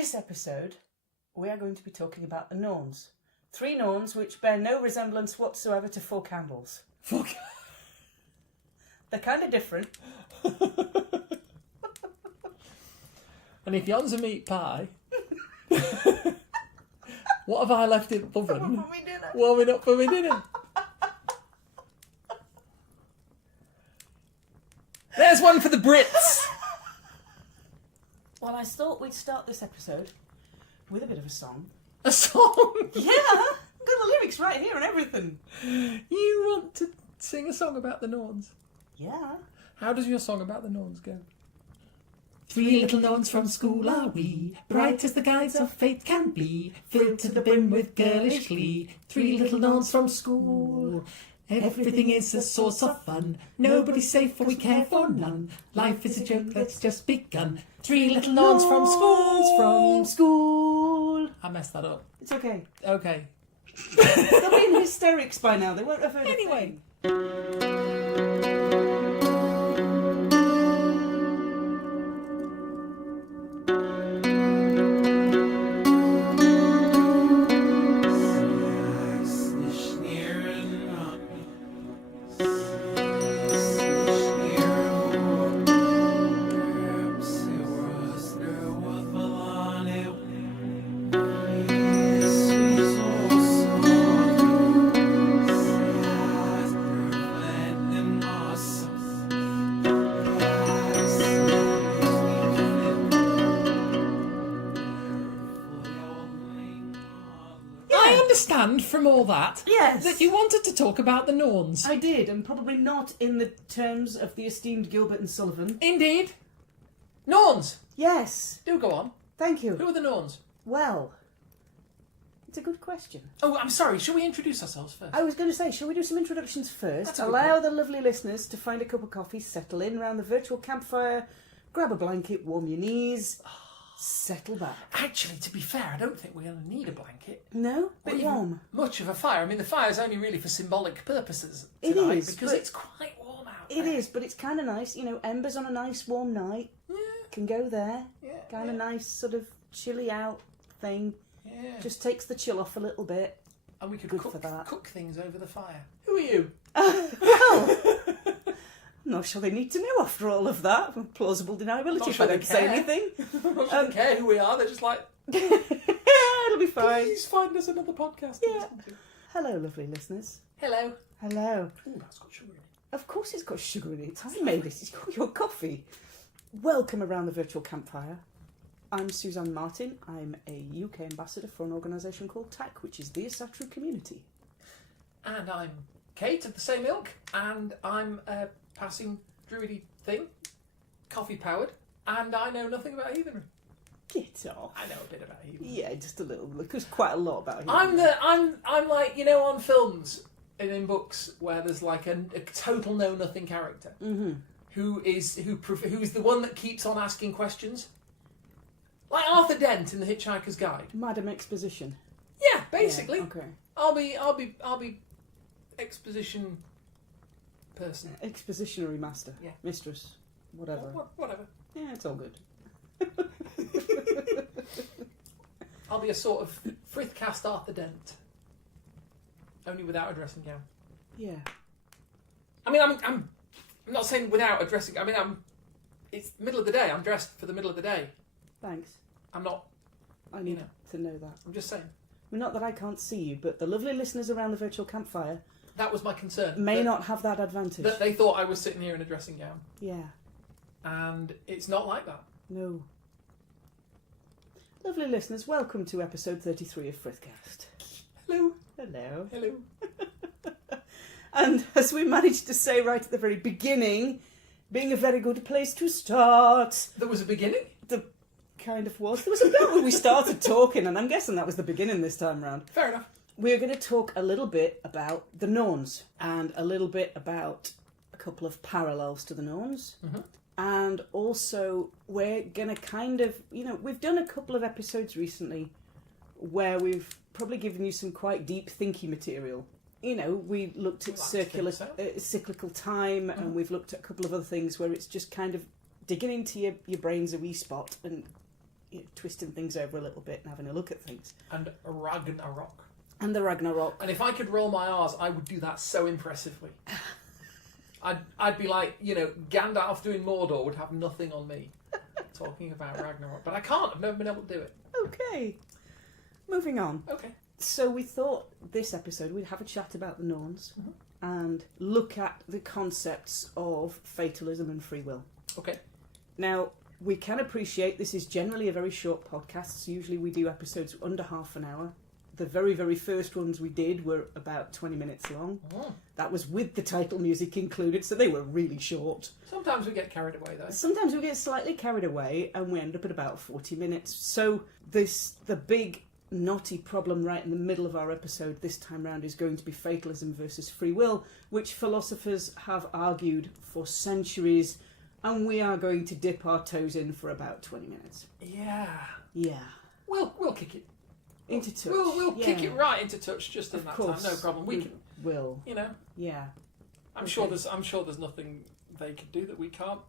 this episode, we are going to be talking about the Norns. 3 Norns which bear no resemblance whatsoever to 4 candles. They're kind of different. And if yon's a meat pie, what have I left in the oven? Warming up for my dinner. There's one for the Brits. Well, I thought we'd start this episode with a bit of a song. A song? Yeah, I've got the lyrics right here and everything. You want to sing a song about the Norns? Yeah. How does your song about the Norns go? 3 little Norns from school are we, bright as the guides of fate can be, filled to the brim with girlish glee. 3 little Norns from school. Everything is a source of fun. Nobody's safe for we care for none. Life is a joke that's just begun. 3 little Norns from school. I messed that up. It's okay. Okay. They'll be in hysterics by now. They won't have heard Anyway. a thing. From all that, yes, that you wanted to talk about the Norns. I did, and probably not in the terms of the esteemed Gilbert and Sullivan. Indeed. Norns. Yes. Do go on. Thank you. Who are the Norns? Well, it's a good question. Oh, I'm sorry. Shall we introduce ourselves first? I was going to say, shall we do some introductions first? That's a good Allow point. the lovely listeners to find a cup of coffee, settle in around the virtual campfire, grab a blanket, warm your knees, settle back. Actually, to be fair, I don't think we're going to need a blanket. No? Or Bit even warm. Much of a fire. I mean, the fire's only really for symbolic purposes It tonight is, because but it's quite warm out It there. is, but it's kind of nice. You know, embers on a nice warm night. Yeah, Can go there. yeah. Kind of nice sort of chilly out thing. Yeah. Just takes the chill off a little bit. And we could good for that. cook things over the fire. Who are you? Well, I'm not sure they need to know after all of that. Plausible deniability Not if sure I they don't say care. anything. I'm not sure they care who we are. They're just like, It'll be fine. please find us another podcast to Yeah. listen to. Hello, lovely listeners. Hello. Hello. Ooh, that's got sugar in it. Of course it's got sugar in it. I made it. It's got your coffee. Welcome around the virtual campfire. I'm Suzanne Martin. I'm a UK ambassador for an organisation called TAC, which is the Asatru community. And I'm Kate of the same ilk, and I'm a passing druidy thing, coffee powered, and I know nothing about heathenry. Get off. I know a bit about heathenry. Yeah, just a little. There's quite a lot about him. I'm like, you know, on films and in books where there's like a total know nothing character who is the one that keeps on asking questions, like Arthur Dent in The Hitchhiker's Guide. Madam Exposition. Yeah, basically. Yeah, okay. I'll be exposition person. Expositionary master. Yeah. Mistress. Whatever. Whatever. Yeah, it's all good. I'll be a sort of Frithcast Arthur Dent, only without a dressing gown. Yeah. I mean, I'm not saying without a dressing. I mean, it's the middle of the day. I'm dressed for the middle of the day. Thanks. I'm not. I need to know that. I'm just saying. Well, not that I can't see you, but the lovely listeners around the virtual campfire That was my concern. may not have that advantage. That they thought I was sitting here in a dressing gown, Yeah. and it's not like that. No. Lovely listeners, welcome to episode 33 of Frithcast. Hello. Hello. Hello. And as we managed to say right at the very beginning, being a very good place to start. There was a beginning. The kind of was. There was a bit where we started talking, and I'm guessing that was the beginning this time round. Fair enough. We're going to talk a little bit about the Norns, and a little bit about a couple of parallels to the Norns. Mm-hmm. And also, we're going to kind of, you know, we've done a couple of episodes recently where we've probably given you some quite deep thinky material. You know, we looked at cyclical time, and we've looked at a couple of other things where it's just kind of digging into your brains a wee spot and twisting things over a little bit and having a look at things. And Ragnarok. And the Ragnarok. And if I could roll my R's, I would do that so impressively. I'd be like, Gandalf doing Mordor would have nothing on me talking about Ragnarok. But I can't. I've never been able to do it. Okay. Moving on. Okay. So we thought this episode we'd have a chat about the Norns and look at the concepts of fatalism and free will. Okay. Now, we can appreciate this is generally a very short podcast. So usually we do episodes under half an hour. The very, very first ones we did were about 20 minutes long. Oh. That was with the title music included, so they were really short. Sometimes we get carried away, though. Sometimes we get slightly carried away and we end up at about 40 minutes. So the big knotty problem right in the middle of our episode this time round is going to be fatalism versus free will, which philosophers have argued for centuries, and we are going to dip our toes in for about 20 minutes. Yeah. Yeah. We'll kick it Into touch. We'll kick it right into touch just in Of that course. time. No problem. We can. Will. Yeah. I'm sure there's nothing they could do that we can't.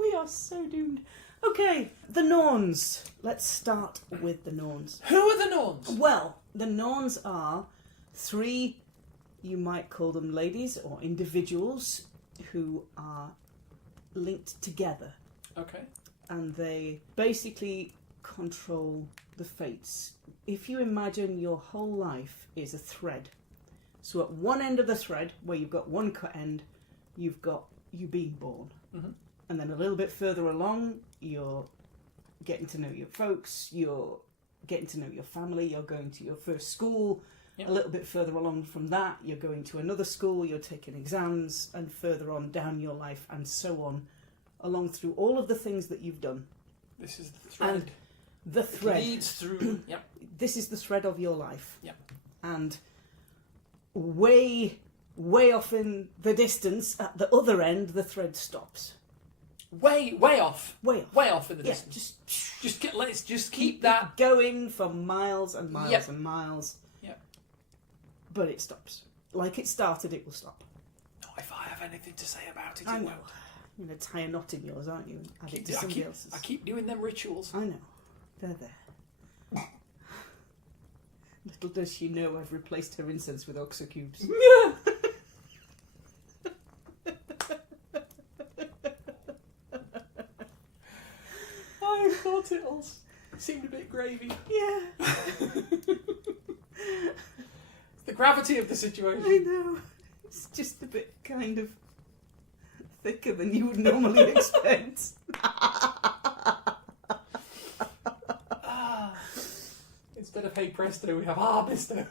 We are so doomed. Okay, the Norns. Let's start with the Norns. Who are the Norns? Well, the Norns are 3, you might call them ladies or individuals, who are linked together. Okay. And they basically control the fates. If you imagine your whole life is a thread. So at one end of the thread, where you've got one cut end, you've got you being born. Mm-hmm. And then a little bit further along, you're getting to know your folks, you're getting to know your family, you're going to your first school. Yep. A little bit further along from that, you're going to another school, you're taking exams, and further on down your life, and so on, along through all of the things that you've done. This is the thread. And the thread. It leads through. Yep. This is the thread of your life. Yep. And way off in the distance, at the other end, the thread stops. Way off. Way off. Way off in the Yeah, distance. Let's just keep that. going for miles and miles Yep. and miles. Yep. But it stops. Like it started, it will stop. Not if I have anything to say about it. I It know. won't. You're going to tie a knot in yours, aren't you? And add it to I somebody keep, else's. I keep doing them rituals. I know. They're there. Little does she know I've replaced her incense with oxo cubes. I thought it all seemed a bit gravy. Yeah. The gravity of the I situation. know. It's just a bit kind of thicker than you would normally expect. Instead of hey presto, we have bisto.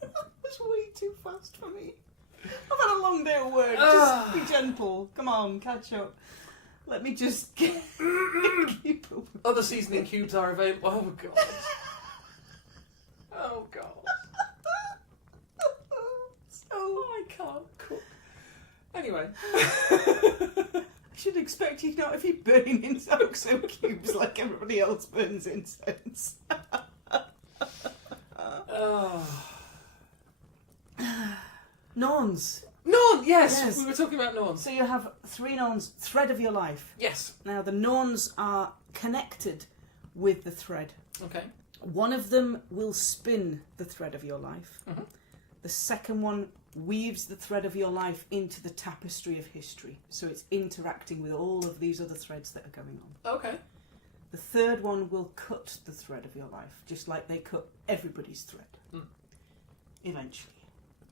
That was way too fast for me. I've had a long day at work. Just be gentle. Come on, catch up. Let me just keep up. Other seasoning cubes are available. Oh god. Oh god. So I can't cook. Anyway. I should expect you not to be burning in oxo cubes like everybody else burns incense. Norns. Norn, yes. Yes. We were talking about Norns. So you have 3 Norns, thread of your life. Yes. Now the Norns are connected with the thread. Okay. One of them will spin the thread of your life. Mhm. The second one weaves the thread of your life into the tapestry of history. So it's interacting with all of these other threads that are going on. Okay. The third one will cut the thread of your life, just like they cut everybody's thread. Mm. Eventually.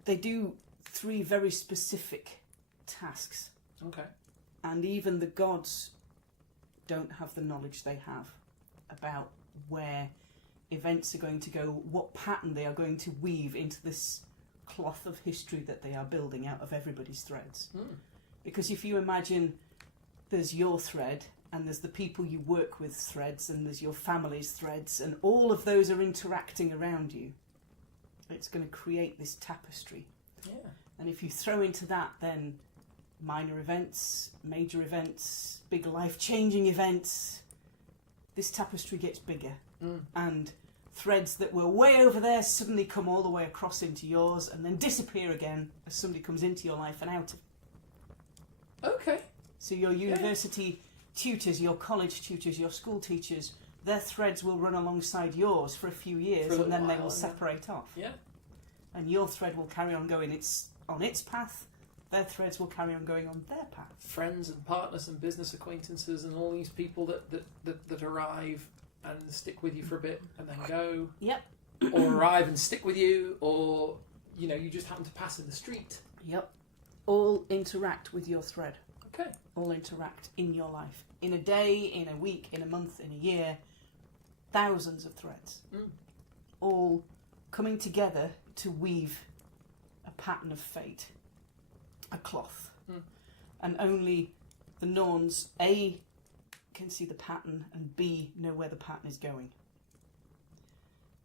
They do 3 very specific tasks. Okay. And even the gods don't have the knowledge they have about where events are going to go, what pattern they are going to weave into this cloth of history that they are building out of everybody's threads. Mm. Because if you imagine there's your thread, and there's the people you work with threads, and there's your family's threads, and all of those are interacting around you, it's going to create this tapestry. Yeah. And if you throw into that then minor events, major events, big life-changing events, this tapestry gets bigger. Mm. And threads that were way over there suddenly come all the way across into yours and then disappear again as somebody comes into your life and out. Okay. So your university tutors, your college tutors, your school teachers, their threads will run alongside yours for a few years, and then they will separate off. Yeah. And your thread will carry on going on its path. Their threads will carry on going on their path. Friends and partners and business acquaintances and all these people that arrive and stick with you for a bit and then go. Yep. Or arrive and stick with you, or you just happen to pass in the street. Yep. All interact with your thread. Okay. All interact in your life. In a day, in a week, in a month, in a year. Thousands of threads. All coming together to weave a pattern of fate. A cloth. And only the Norns, A, can see the pattern, and B, know where the pattern is going.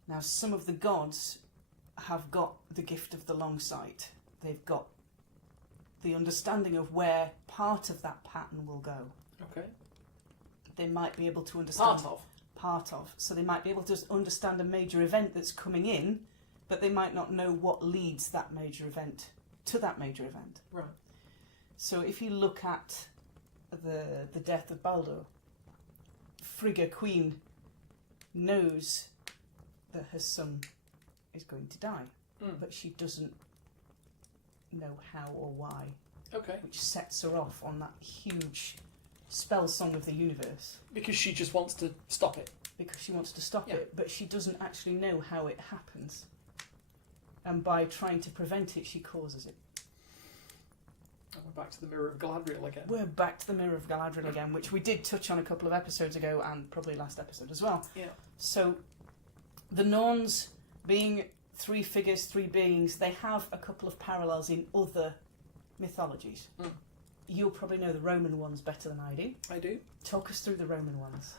Now, some of the gods have got the gift of the long sight. They've got the understanding of where part of that pattern will go. Okay. They might be able to understand... Part of. So they might be able to understand a major event that's coming in, but they might not know what leads that major event to that major event. Right. So if you look at the death of Baldur, Frigga, Queen, knows that her son is going to die, but she doesn't know how or why. Okay. Which sets her off on that huge spellsong of the universe. Because she just wants to stop it. Because she wants to stop it, but she doesn't actually know how it happens. And by trying to prevent it, she causes it. And we're back to the Mirror of Galadriel again. We're back to the Mirror of Galadriel again, which we did touch on a couple of episodes ago, and probably last episode as well. Yeah. So, the Norns, being three figures, three beings, they have a couple of parallels in other mythologies. You'll probably know the Roman ones better than I do. I do. Talk us through the Roman ones.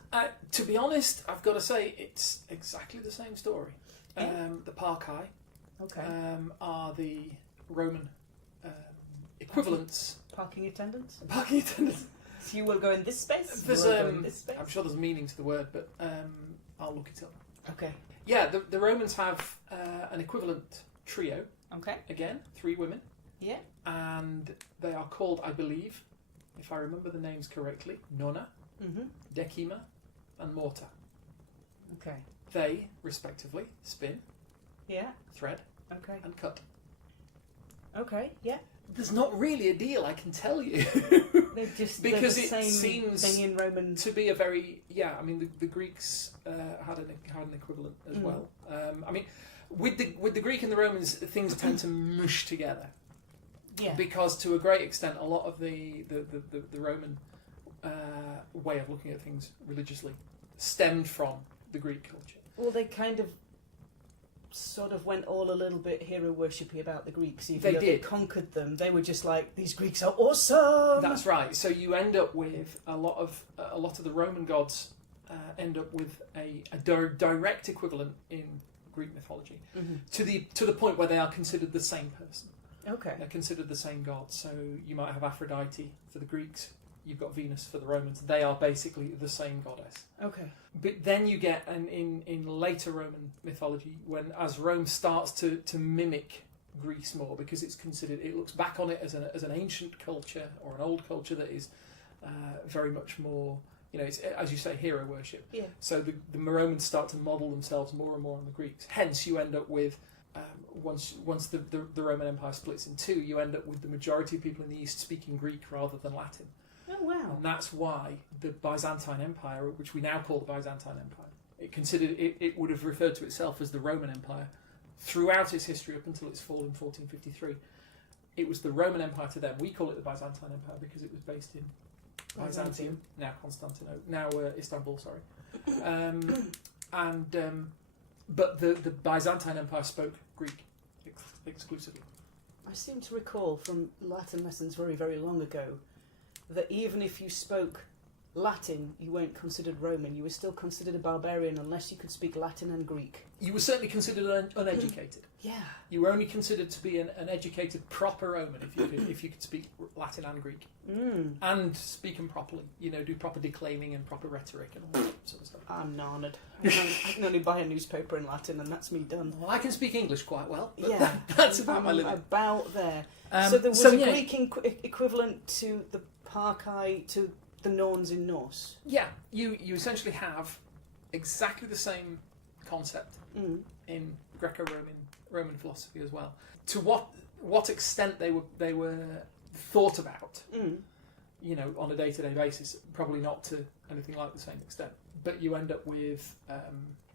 To be honest, I've got to say it's exactly the same story. The Parkai are the Roman equivalents. Parking attendants? Parking attendants. So you will go in this space? There's, you will go in this space? I'm sure there's meaning to the word, but I'll look it up. Okay. Yeah, the Romans have an equivalent trio. Okay. Again, 3 women. Yeah. And they are called, I believe, if I remember the names correctly, Nonna, Decima, and Morta. Okay. They, respectively, spin, thread, and cut. Okay, yeah. There's not really a deal, I can tell you. Because it seems thing in Roman to be a very the Greeks had an equivalent as well. With the Greek and the Romans, things tend to mush together. Yeah. Because to a great extent, a lot of the Roman way of looking at things religiously stemmed from the Greek culture. Well, they kind of sort of went all a little bit hero worshipy about the Greeks. Even they though did. They conquered them. They were just like, these Greeks are awesome. That's right. So you end up with a lot of the Roman gods end up with a direct equivalent in Greek mythology, to the point where they are considered the same person. Okay. They're considered the same god. So you might have Aphrodite for the Greeks. You've got Venus for the Romans. They are basically the same goddess. Okay. But then you get in later Roman mythology, as Rome starts to mimic Greece more, because it looks back on it as an ancient culture or an old culture that is very much more, it's, as you say, hero worship. Yeah. So the Romans start to model themselves more and more on the Greeks. Hence, you end up with once the Roman Empire splits in two, you end up with the majority of people in the East speaking Greek rather than Latin. Oh, wow. And that's why the Byzantine Empire, which we now call the Byzantine Empire, it would have referred to itself as the Roman Empire throughout its history up until its fall in 1453. It was the Roman Empire to them. We call it the Byzantine Empire because it was based in Byzantium, now Constantinople, now Istanbul, sorry. But the Byzantine Empire spoke Greek exclusively. I seem to recall from Latin lessons very, very long ago that even if you spoke Latin, you weren't considered Roman. You were still considered a barbarian unless you could speak Latin and Greek. You were certainly considered uneducated. Yeah. You were only considered to be an educated, proper Roman if you could speak Latin and Greek. And speak them properly. Do proper declaiming and proper rhetoric and all that sort of stuff. I'm narnered. I can only buy a newspaper in Latin and that's me done. Well, I can speak English quite well. But yeah. That's about my living. About there. So there was a Greek equivalent to the Parkai, to the Norns in Norse. Yeah, you essentially have exactly the same concept in Greco-Roman philosophy as well. To what extent they were thought about, on a day-to-day basis, probably not to anything like the same extent. But you end up with,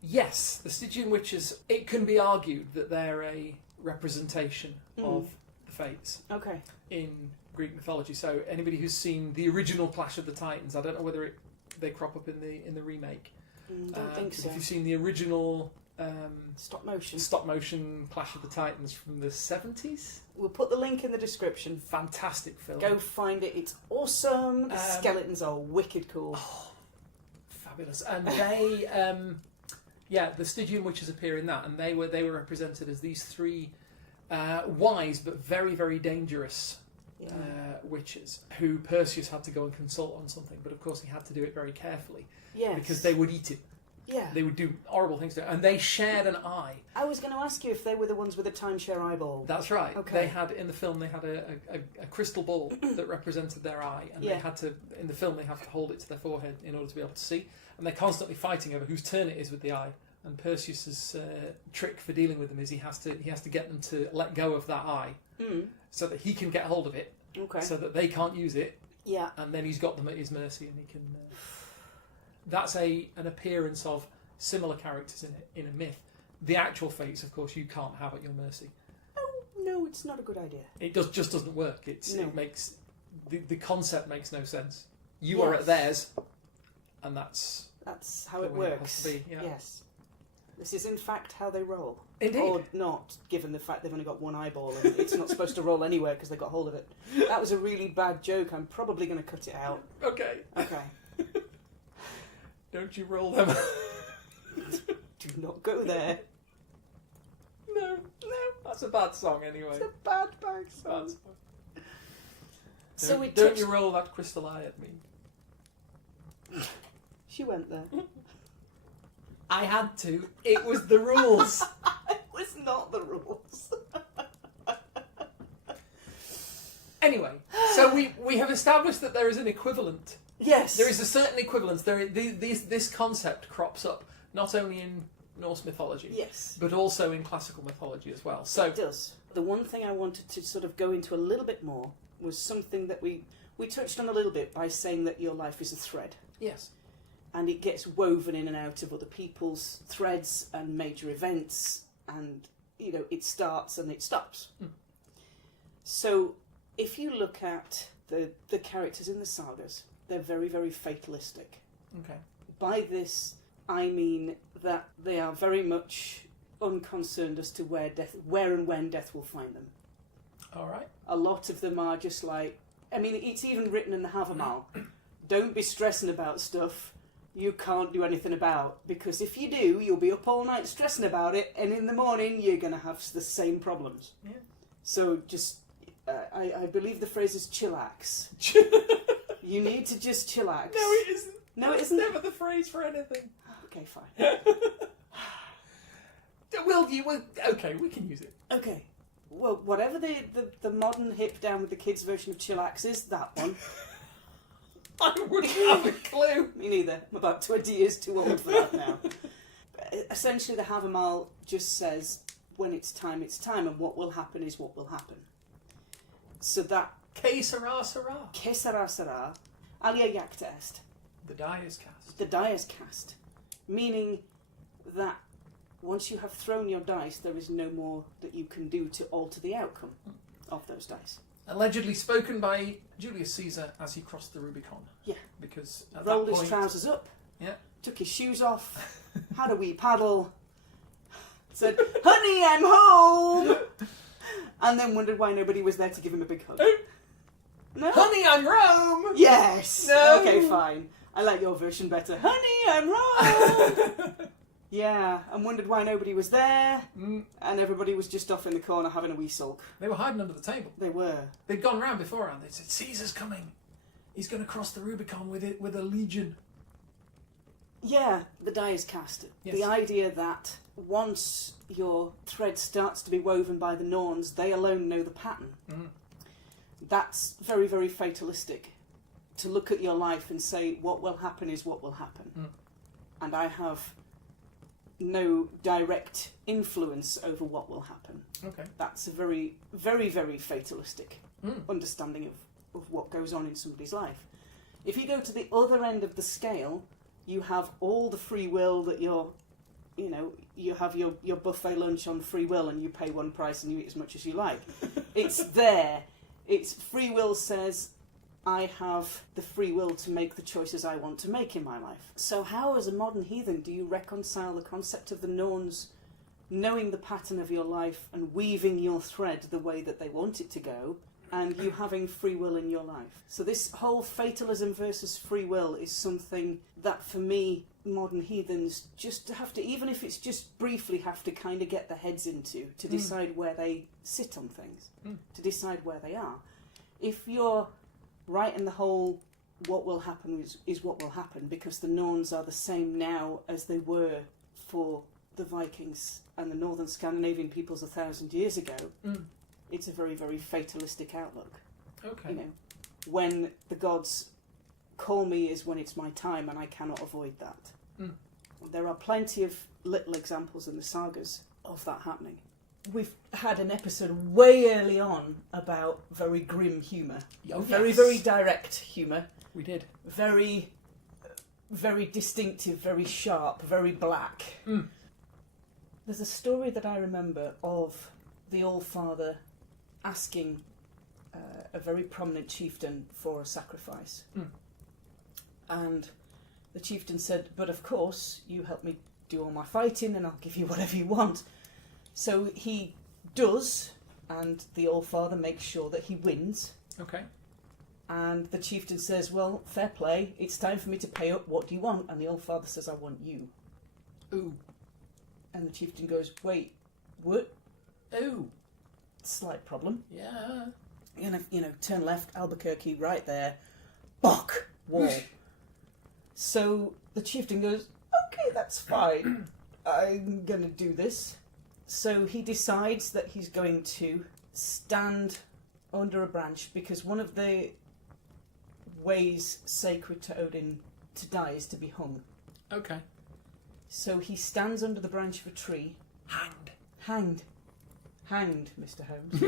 yes, the Stygian witches. It can be argued that they're a representation of the Fates. Okay. In Greek mythology. So anybody who's seen the original Clash of the Titans, I don't know whether they crop up in the remake. Don't think so. If you've seen the original stop motion Clash of the Titans from the 70s, we'll put the link in the description. Fantastic film. Go find it. It's awesome. The skeletons are wicked cool. Oh, fabulous. And they, the Stygian witches appear in that, and they were represented as these three wise but very, very dangerous witches who Perseus had to go and consult on something, but of course he had to do it very carefully. Yes. Because they would eat it. Yeah. They would do horrible things to it. And they shared an eye. I was going to ask you if they were the ones with a timeshare eyeball. That's right. Okay. They had, in the film, they had a crystal ball that represented their eye. And they had to, in the film, they have to hold it to their forehead in order to be able to see. And they're constantly fighting over whose turn it is with the eye. And Perseus's trick for dealing with them is he has to get them to let go of that eye so that he can get hold of it. Okay. So that they can't use it. Yeah. And then he's got them at his mercy, and he can. That's an appearance of similar characters in a myth. The actual Fates, of course, you can't have at your mercy. Oh no, it's not a good idea. It just doesn't work. It makes the concept makes no sense. You Yes. are at theirs, and that's how it the way it works. has to be, yeah. Yes. This is in fact how they roll. Indeed. Or not, given the fact they've only got one eyeball and it's not supposed to roll anywhere because they got hold of it. That was a really bad joke. I'm probably going to cut it out. Okay. Okay. Don't you roll them? Do not go there. No, that's a bad song anyway. It's a bad song. So Don't you roll that crystal eye at me? She went there. I had to. It was the rules. It was not the rules. Anyway, so we have established that there is an equivalent. Yes. There is a certain equivalence. This concept crops up not only in Norse mythology, Yes. but also in classical mythology as well. So it does. The one thing I wanted to sort of go into a little bit more was something that we touched on a little bit by saying that your life is a thread. Yes. And it gets woven in and out of other people's threads and major events, and it starts and it stops. So if you look at the characters in the sagas, they're very, very fatalistic. Okay. By this I mean that they are very much unconcerned as to where and when death will find them. All right. A lot of them are just like, it's even written in the Havamal. Don't be stressing about stuff you can't do anything about, because if you do, you'll be up all night stressing about it, and in the morning you're going to have the same problems. Yeah. So just, I believe the phrase is chillax. You need to just chillax. No, it isn't. No, it That's isn't. never the phrase for anything. Okay, fine. Okay, we can use it. Okay. Well, whatever the modern hip down with the kids version of chillax is, that one. I wouldn't have a clue. Me neither. I'm about 20 years too old for that now. Essentially, the Havamal just says, when it's time, and what will happen is what will happen. So that... Que sera, sera. Que sera, sera. Alia jacta est. The die is cast. The die is cast. Meaning that once you have thrown your dice, there is no more that you can do to alter the outcome of those dice. Allegedly spoken by Julius Caesar as he crossed the Rubicon. Yeah. Because at Rolled that point, his trousers up. Yeah. Took his shoes off. Had a wee paddle. Said, "Honey, I'm home." And then wondered why nobody was there to give him a big hug. No? Honey, I'm Rome! Yes! No! Okay, fine. I like your version better. Honey, I'm Rome! Yeah, and wondered why nobody was there, and everybody was just off in the corner having a wee sulk. They were hiding under the table. They were. They'd gone round beforehand. They said, Caesar's coming. He's going to cross the Rubicon with a legion. Yeah, the die is cast. Yes. The idea that once your thread starts to be woven by the Norns, they alone know the pattern. That's very, very fatalistic to look at your life and say what will happen is what will happen. And I have no direct influence over what will happen. Okay. That's a very, very, very fatalistic understanding of what goes on in somebody's life. If you go to the other end of the scale, you have all the free will that you have your buffet lunch on free will and you pay one price and you eat as much as you like. It's there. It's free will says, I have the free will to make the choices I want to make in my life. So how, as a modern heathen, do you reconcile the concept of the Norns knowing the pattern of your life and weaving your thread the way that they want it to go, and you having free will in your life? So this whole fatalism versus free will is something that, for me, modern heathens just have to, even if it's just briefly, have to kind of get their heads into to decide where they sit on things, to decide where they are. If you're right in the whole what will happen is what will happen, because the Norns are the same now as they were for the Vikings and the northern Scandinavian peoples 1,000 years ago, it's a very, very fatalistic outlook. Okay. You know, when the gods call me is when it's my time, and I cannot avoid that. There are plenty of little examples in the sagas of that happening. We've had an episode way early on about very grim humour. Oh, Very, yes. very direct humour. We did. Very, very distinctive, very sharp, very black. There's a story that I remember of the Allfather asking a very prominent chieftain for a sacrifice. And the chieftain said, but of course, you help me do all my fighting and I'll give you whatever you want. So he does, and the Allfather makes sure that he wins. Okay. And the chieftain says, well, fair play, it's time for me to pay up, what do you want? And the Allfather says, I want you. Ooh. And the chieftain goes, wait, what? Ooh. Slight problem. Yeah. Turn left, Albuquerque, right there, bonk, wall. So the chieftain goes, okay, that's fine, I'm going to do this. So he decides that he's going to stand under a branch, because one of the ways sacred to Odin to die is to be hung. Okay. So he stands under the branch of a tree. Hanged, Mr. Holmes.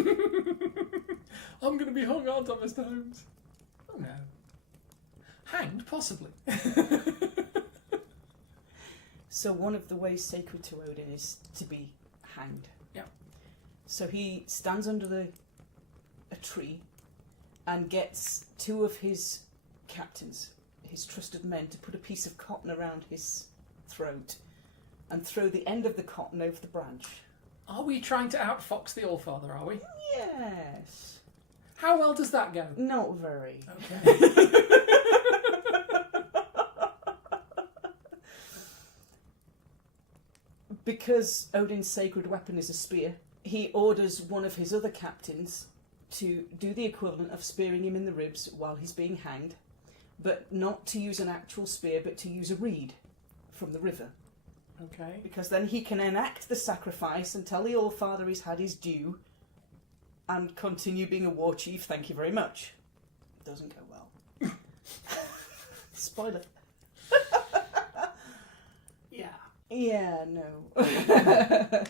I'm going to be hung, aren't I, Mr. Holmes? Oh no. Hanged, possibly. So one of the ways sacred to Odin is to be hanged. Yeah. So he stands under a tree and gets two of his captains, his trusted men, to put a piece of cotton around his throat and throw the end of the cotton over the branch. Are we trying to outfox the Allfather, are we? Yes. How well does that go? Not very. Okay. Because Odin's sacred weapon is a spear, he orders one of his other captains to do the equivalent of spearing him in the ribs while he's being hanged, but not to use an actual spear, but to use a reed from the river. Okay. Because then he can enact the sacrifice and tell the Allfather he's had his due and continue being a war chief, thank you very much. Doesn't go well. Spoiler. Yeah. Yeah, no.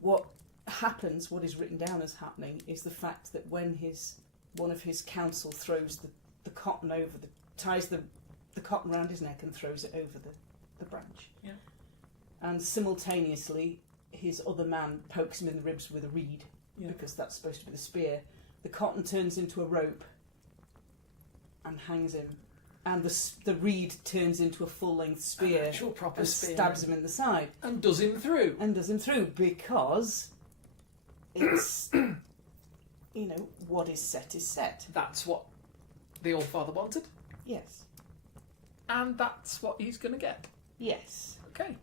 What happens, what is written down as happening, is the fact that when one of his council throws the cotton over, ties the cotton round his neck and throws it over the branch. Yeah. And simultaneously, his other man pokes him in the ribs with a reed, because that's supposed to be the spear. The cotton turns into a rope and hangs him. And the reed turns into a full-length spear An actual proper and spear. stabs him in the side. And does him through. Because it's, what is set is set. That's what the Allfather wanted. Yes. And that's what he's going to get. Yes. Okay.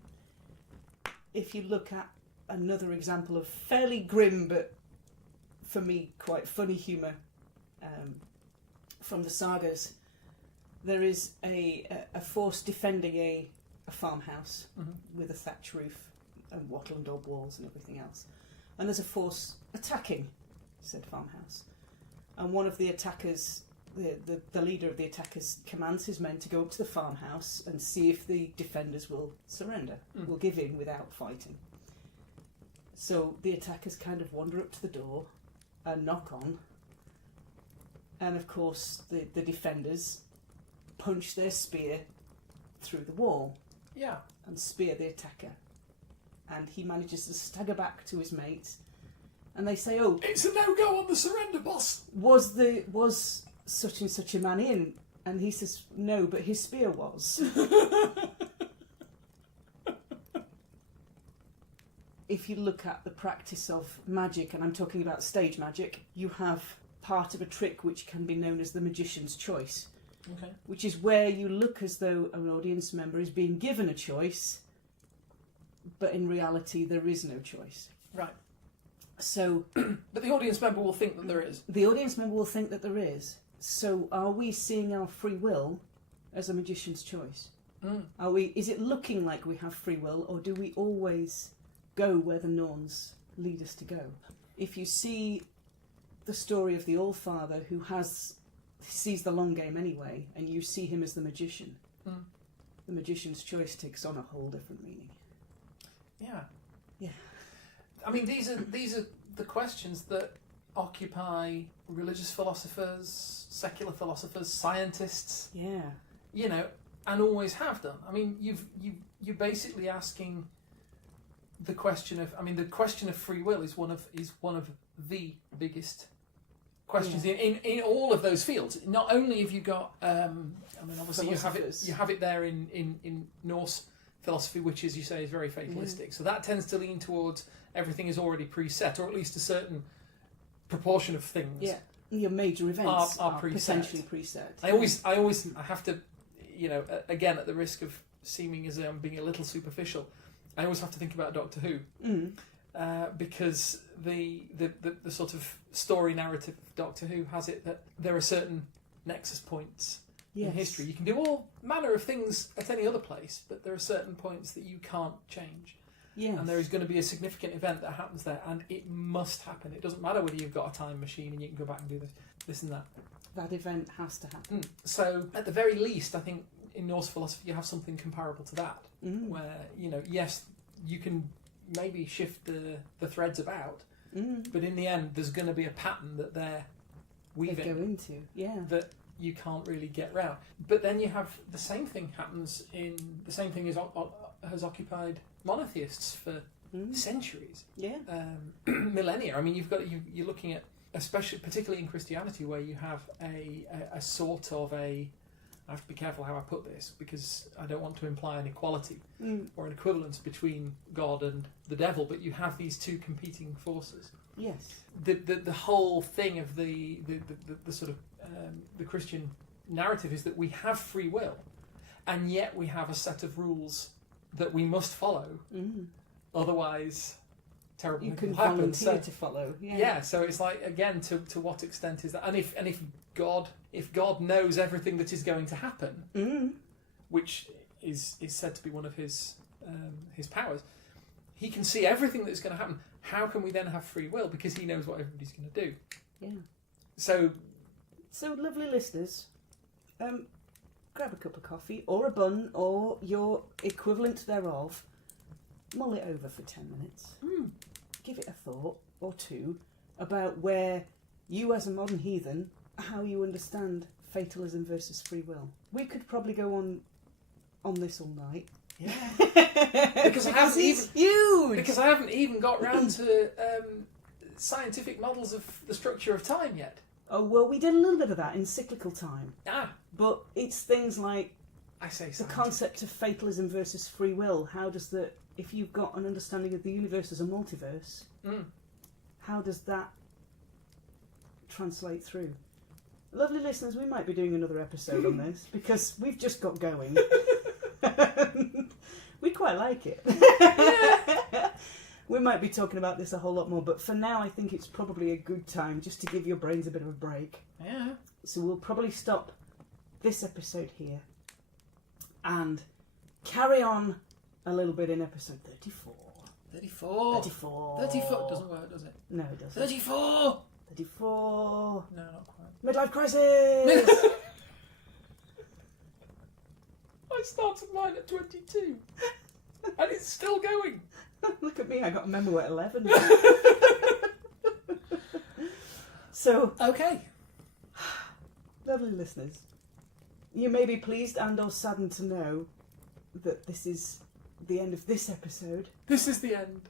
If you look at another example of fairly grim, but for me quite funny humour from the sagas, there is a force defending a farmhouse with a thatch roof and wattle and daub walls and everything else. And there's a force attacking said farmhouse. And one of the attackers the leader of the attackers commands his men to go up to the farmhouse and see if the defenders will surrender, will give in without fighting. So the attackers kind of wander up to the door and knock on, and of course the defenders punch their spear through the wall and spear the attacker, and he manages to stagger back to his mates, and they say, "Oh, it's a no-go on the surrender, boss." Was such and such a man in? And he says, "No, but his spear was." If you look at the practice of magic, and I'm talking about stage magic, you have part of a trick which can be known as the magician's choice. Okay. Which is where you look as though an audience member is being given a choice, but in reality there is no choice. Right. So, but the audience member will think that there is. The audience member will think that there is. So, are we seeing our free will as a magician's choice? Is it looking like we have free will, or do we always go where the Norns lead us to go? If you see the story of the Allfather, who sees the long game anyway, and you see him as the magician, the magician's choice takes on a whole different meaning. Yeah. I mean, these are the questions that occupy religious philosophers, secular philosophers, scientists. Yeah. You know, and always have done. I mean, you're basically asking the question of. I mean, the question of free will is one of the biggest questions in all of those fields. Not only have you got, I mean, obviously you have it there in Norse philosophy, which, as you say, is very fatalistic. So that tends to lean towards everything is already preset, or at least a certain proportion of things. Yeah, your major events are preset. Potentially preset. I have to, you know, again, at the risk of seeming as I'm being a little superficial, I always have to think about Doctor Who, because the sort of story narrative of Doctor Who has it that there are certain nexus points in history. You can do all manner of things at any other place, but there are certain points that you can't change. Yes. And there is going to be a significant event that happens there, and it must happen. It doesn't matter whether you've got a time machine and you can go back and do this and that. That event has to happen. So, at the very least, I think in Norse philosophy you have something comparable to that, where, you know, yes, you can maybe shift the threads about, but in the end there's going to be a pattern that they're weaving. They go into, that you can't really get round. But then you have the same thing has occupied monotheists for centuries, millennia. I mean, you're looking at, especially particularly in Christianity, where you have a sort of a. I have to be careful how I put this, because I don't want to imply an equality or an equivalence between God and the devil. But you have these two competing forces. Yes. The whole thing of the sort of the Christian narrative is that we have free will, and yet we have a set of rules that we must follow. Otherwise, terrible things will happen. You can volunteer to follow. Yeah. So it's like, again, to what extent is that? And if God knows everything that is going to happen, which is said to be one of his powers, he can see everything that's going to happen. How can we then have free will? Because he knows what everybody's going to do. Yeah. So lovely listeners, grab a cup of coffee or a bun or your equivalent thereof, mull it over for 10 minutes, give it a thought or two about where you as a modern heathen, how you understand fatalism versus free will. We could probably go on this all night. Yeah. because it's huge. Because I haven't even got round to scientific models of the structure of time yet. Oh, well, we did a little bit of that in cyclical time. But it's things like the concept of fatalism versus free will. How does if you've got an understanding of the universe as a multiverse, how does that translate through? Lovely listeners, we might be doing another episode on this, because we've just got going. We quite like it. We might be talking about this a whole lot more, but for now I think it's probably a good time just to give your brains a bit of a break. Yeah. So we'll probably stop this episode here and carry on a little bit in episode 34. 34. 34. 34 doesn't work, does it? No, it doesn't. 34! 34. No, not quite. Midlife crisis! I started mine at 22. And it's still going. Look at me, I got a memo at 11. So, Okay. lovely listeners, you may be pleased and or saddened to know that this is the end of this episode. This is the end.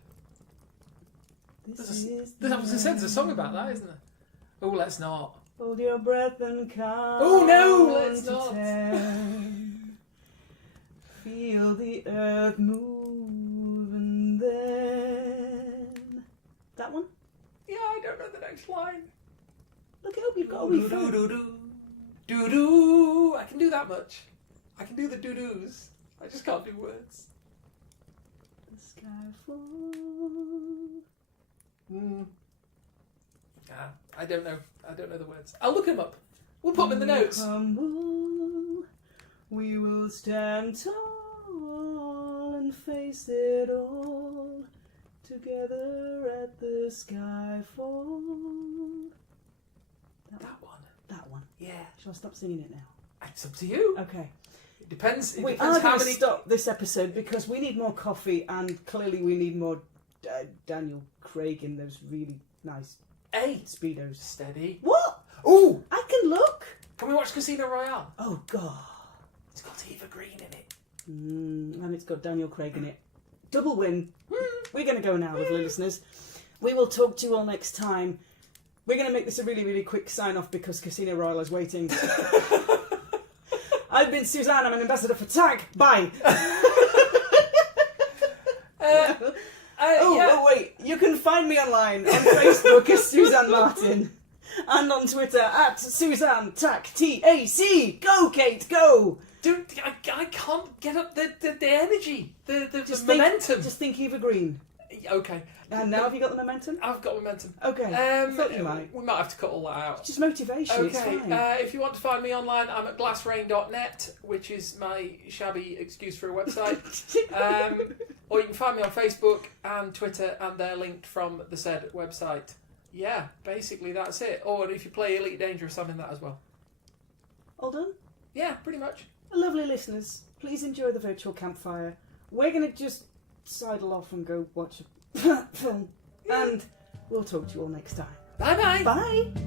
There's a song about that, isn't there? Oh, let's not. Hold your breath and count. Oh, no, let's to not. 10. Feel the earth move and then... That one? Yeah, I don't know the next line. Look, I hope you've got a wee phone. Doo-doo. I can do that much. I can do the doo-doos. I just can't do words. The sky falls. I don't know. I don't know the words. I'll look them up. We'll put them in the notes. Crumble, we will stand tall and face it all together at the skyfall. That one. That one. Yeah. Shall I stop singing it now? It's up to you. Okay. It depends. It We depends are how going to many. stop this episode because we need more coffee and clearly we need more Daniel Craig in those really nice Hey, Speedos. steady. What? Ooh, I can look. can we watch Casino Royale? Oh, God. It's got Eva Green in it. And it's got Daniel Craig in it. Double win. We're going to go now, lovely listeners. We will talk to you all next time. We're going to make this a really, really quick sign-off because Casino Royale is waiting. I've been Suzanne. I'm an ambassador for TAG. Bye. Oh, wait. You can find me online on Facebook as Suzanne Martin. And on Twitter at Suzanne Tac TAC. Go, Kate, go. Dude, I can't get up the energy, the Just momentum. Just think Eva Green. Okay. And now have you got the momentum? I've got momentum. Okay. I thought you might. We might have to cut all that out. Just motivation. It's Okay, fine. if you want to find me online, I'm at glassrain.net, which is my shabby excuse for a website. Or you can find me on Facebook and Twitter, and they're linked from the said website. Yeah, basically that's it. Or if you play Elite Dangerous, I'm in that as well. All done? Yeah, pretty much. Lovely listeners, please enjoy the virtual campfire. We're going to just sidle off and go watch a film. And we'll talk to you all next time. Bye-bye. Bye.